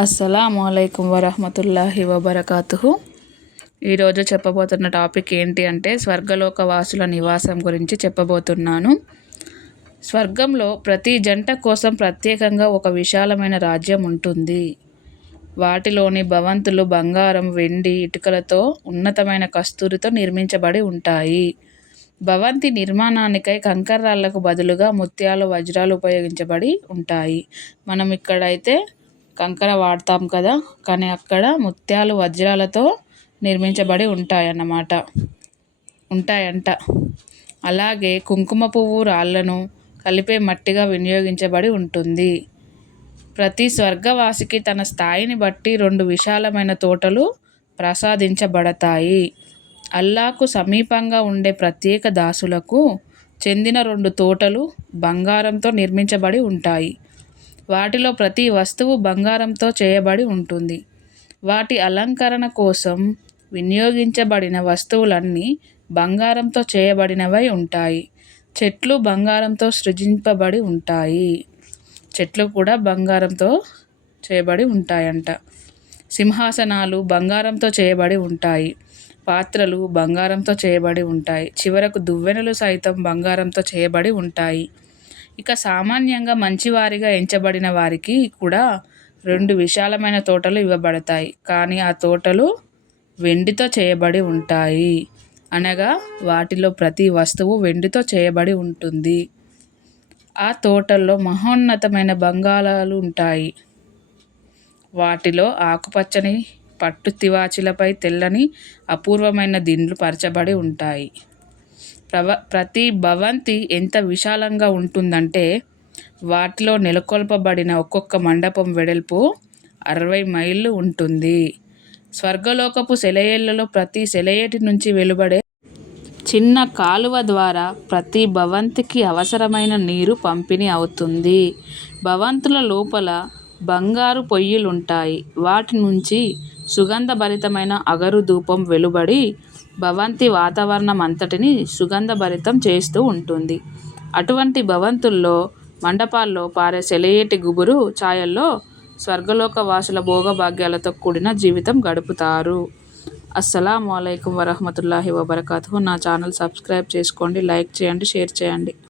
అస్సలం అయికం వరహమతుల్లాహి వబర్కాతుహు. ఈరోజు చెప్పబోతున్న టాపిక్ ఏంటి అంటే స్వర్గలోక వాసుల నివాసం గురించి చెప్పబోతున్నాను. స్వర్గంలో ప్రతి జంట కోసం ప్రత్యేకంగా ఒక విశాలమైన రాజ్యం ఉంటుంది. వాటిలోని భవంతులు బంగారం వెండి ఇటుకలతో ఉన్నతమైన కస్తూరితో నిర్మించబడి ఉంటాయి. భవంతి నిర్మాణానికై కంకర్రాళ్ళకు బదులుగా ముత్యాలు వజ్రాలు ఉపయోగించబడి ఉంటాయి. మనం ఇక్కడైతే కంకర వాడతాం కదా కానీ అక్కడ ముత్యాలు వజ్రాలతో నిర్మించబడి ఉంటాయన్నమాట. ఉంటాయంట. అలాగే కుంకుమ పువ్వు రాళ్ళను కలిపే మట్టిగా వినియోగించబడి ఉంటుంది. ప్రతి స్వర్గవాసికి తన స్థాయిని బట్టి రెండు విశాలమైన తోటలు ప్రసాదించబడతాయి. అల్లాకు సమీపంగా ఉండే ప్రత్యేక దాసులకు చెందిన రెండు తోటలు బంగారంతో నిర్మించబడి ఉంటాయి. వాటిలో ప్రతి వస్తువు బంగారంతో చేయబడి ఉంటుంది. వాటి అలంకరణ కోసం వినియోగించబడిన వస్తువులన్నీ బంగారంతో చేయబడినవై ఉంటాయి. చెట్లు బంగారంతో సృజింపబడి ఉంటాయి. చెట్లు కూడా బంగారంతో చేయబడి ఉంటాయంట. సింహాసనాలు బంగారంతో చేయబడి ఉంటాయి. పాత్రలు బంగారంతో చేయబడి ఉంటాయి. చివరకు దువ్వెనలు సైతం బంగారంతో చేయబడి ఉంటాయి. ఇక సామాన్యంగా మంచివారిగా ఎంచబడిన వారికి కూడా రెండు విశాలమైన తోటలు ఇవ్వబడతాయి. కానీ ఆ తోటలు వెండితో చేయబడి ఉంటాయి. అనగా వాటిలో ప్రతి వస్తువు వెండితో చేయబడి ఉంటుంది. ఆ తోటల్లో మహోన్నతమైన బంగాళాలు ఉంటాయి. వాటిలో ఆకుపచ్చని పట్టు తివాచీలపై తెల్లని అపూర్వమైన దిండ్లు పరచబడి ఉంటాయి. ప్రవ ప్రతి భవంతి ఎంత విశాలంగా ఉంటుందంటే వాటిలో నెలకొల్పబడిన ఒక్కొక్క మండపం వెడల్పు అరవై మైళ్ళు ఉంటుంది. స్వర్గలోకపు సెలయేళ్ళలో ప్రతి సెలయేటి నుంచి వెలువడే చిన్న కాలువ ద్వారా ప్రతి భవంతికి అవసరమైన నీరు పంపిణీ అవుతుంది. భవంతుల లోపల బంగారు పొయ్యిలుంటాయి. వాటి నుంచి సుగంధభరితమైన అగరు ధూపం వెలువడి భవంతి వాతావరణం అంతటిని సుగంధభరితం చేస్తూ ఉంటుంది. అటువంటి భవంతుల్లో మండపాల్లో పారే సెలయేటి గుబురు ఛాయల్లో స్వర్గలోక వాసుల భోగభాగ్యాలతో కూడిన జీవితం గడుపుతారు. అస్సలం అయికం వరహమతుల్లాహి వబర్కాతు నా ఛానల్ సబ్స్క్రైబ్ చేసుకోండి లైక్ చేయండి షేర్ చేయండి.